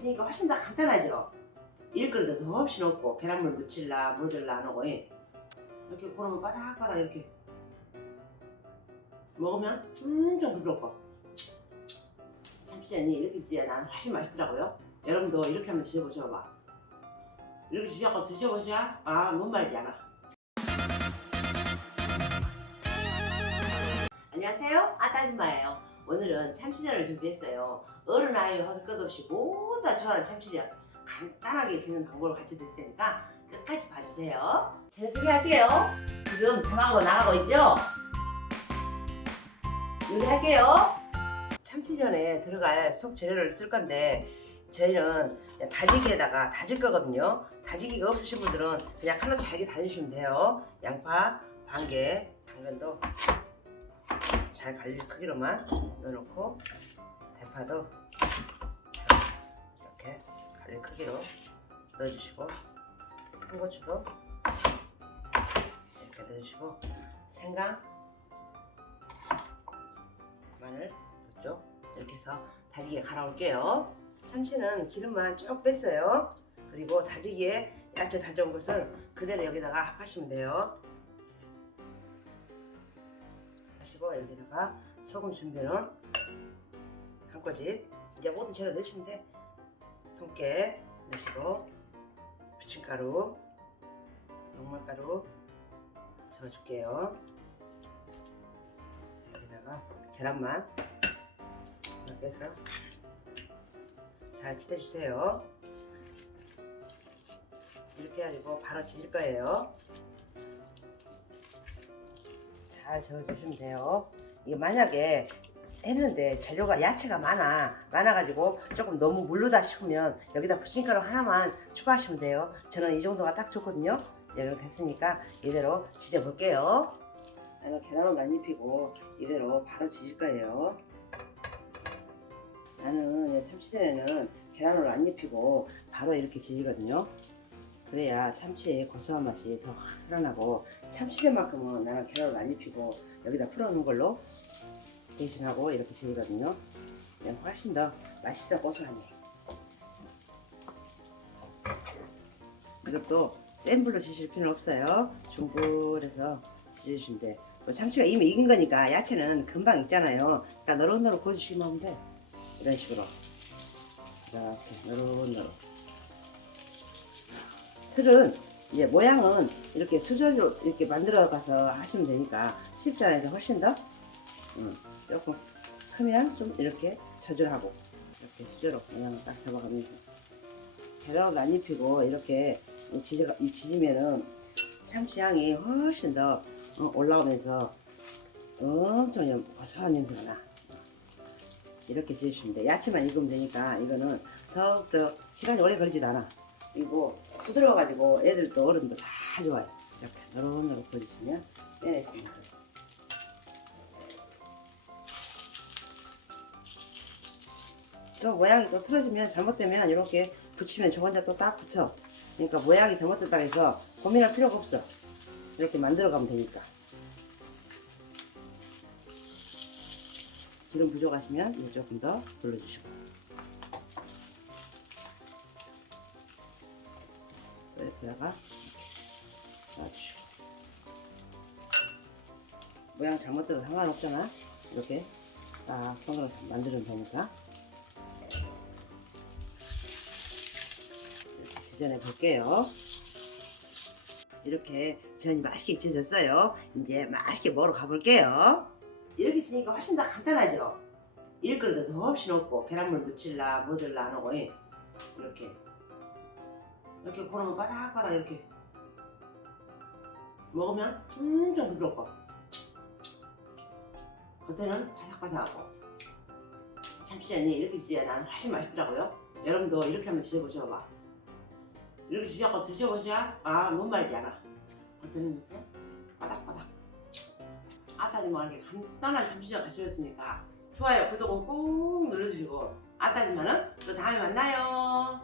있으니까 훨씬 더 간단하죠. 일거리도 더 없이 넣고 계란물 무칠라 뭐들라 안 하고 예. 이렇게 고르면 바닥바닥 이렇게 먹으면 엄청 부드럽고 참치전이 이렇게 드셔야 나는 훨씬 맛있더라고요. 여러분도 이렇게 한번 드셔보셔봐. 이렇게 드셔고 드셔보셔야 아 뭔 말인지 알아. 안녕하세요. 아따진마예요. 오늘은 참치전을 준비했어요. 어른 아이 허들 것 없이 모두 다 좋아하는 참치전 간단하게 짓는 방법을 가르쳐 드릴 테니까 끝까지 봐주세요. 제가 소개할게요. 지금 자막으로 나가고 있죠? 요리할게요. 참치전에 들어갈 속 재료를 쓸 건데 저희는 다지기에다가 다질 거거든요. 다지기가 없으신 분들은 그냥 칼로 잘게 다지시면 돼요. 양파 반 개, 당근도 잘 갈릴 크기로만 넣어놓고 대파도 이렇게 갈릴 크기로 넣어주시고 홍고추도 이렇게 넣어주시고 생강 마늘 두쪽 이렇게 해서 다지기에 갈아올게요. 참치는 기름만 쭉 뺐어요. 그리고 다지기에 야채 다져온 것은 그대로 여기다가 합하시면 돼요 하시고 여기다가 소금 준비는 한 꼬집 이제 모든 재료 넣으시면 돼. 통깨 넣으시고 부침가루 녹말가루 저어줄게요. 여기다가 계란만 이렇게 해서 잘 치대주세요. 이렇게 해가지고 바로 지질 거예요 잘 저어주시면 돼요. 이게 만약에 했는데 재료가 야채가 많아 많아가지고 조금 너무 물르다 싶으면 여기다 부침가루 하나만 추가하시면 돼요. 저는 이 정도가 딱 좋거든요. 이렇게 됐으니까 이대로 지져 볼게요. 나는 계란은 안 입히고 이대로 바로 지질 거예요. 나는 참치전에는 계란을 안 입히고 바로 이렇게 지지거든요. 그래야 참치의 고소한 맛이 더 확 살아나고 참치전만큼은 나는 계란을 안 입히고 여기다 풀어놓은 걸로 대신하고 이렇게 지거든요. 훨씬 더 맛있어 고소하니. 이것도 센 불로 지실 필요는 없어요. 중불에서 지으시면 돼. 뭐 참치가 이미 익은 거니까 야채는 금방 익잖아요. 그러니까 노릇노릇 구워주시면 하면 돼. 이런 식으로. 이렇게 노릇노릇. 틀은 이제 모양은 이렇게 수저로 이렇게 만들어 가서 하시면 되니까 쉽잖아요. 훨씬 더 음, 조금 크면 좀 이렇게 저절하고 이렇게 수저로 모양을 딱 잡아가면서 계란을 안 입히고 이렇게 지져, 이 지지면은 참치 향이 훨씬 더 어, 올라오면서 엄청 고소한 냄새가 나. 이렇게 지으시면 돼. 야채만 익으면 되니까 이거는 더욱더 시간이 오래 걸리지도 않아. 그리고 부드러워가지고 애들도 어른도 다 좋아요. 이렇게 노릇노릇 구워주시면 빼내시면 돼요. 또 모양이 또 틀어지면 잘못되면 이렇게 붙이면 저 혼자 또 딱 붙어. 그러니까 모양이 잘못됐다 해서 고민할 필요가 없어. 이렇게 만들어가면 되니까. 기름 부족하시면 이거 조금 더 불러주시고. 또 이렇게다가 놔주시고. 모양 잘못돼도 상관없잖아. 이렇게 딱 손으로 만들면 되니까. 이렇게 지전해 볼게요. 이렇게 전이 맛있게 지어졌어요. 이제 맛있게 먹으러 가볼게요. 이렇게 있으니까 훨씬 더 간단하죠. 일거리도 더 없이 넣고 계란물 뭐들라 안 하고 예. 이렇게 이렇게 고르면 바닥바닥 이렇게 먹으면 엄청 부드럽고 겉에는 바삭바삭하고 참치전이 이렇게 드셔야 나는 훨씬 맛있더라고요. 여러분도 이렇게 한번 드셔보셔봐. 이렇게 드셔고 드셔보셔야 아 뭔 말인지 알아. 겉에는 이렇게 바닥바닥. 아따지만 이렇게 간단한 참치전 가시셨으니까 좋아요 구독은 꼭 눌러주시고 아따지만은 또 다음에 만나요.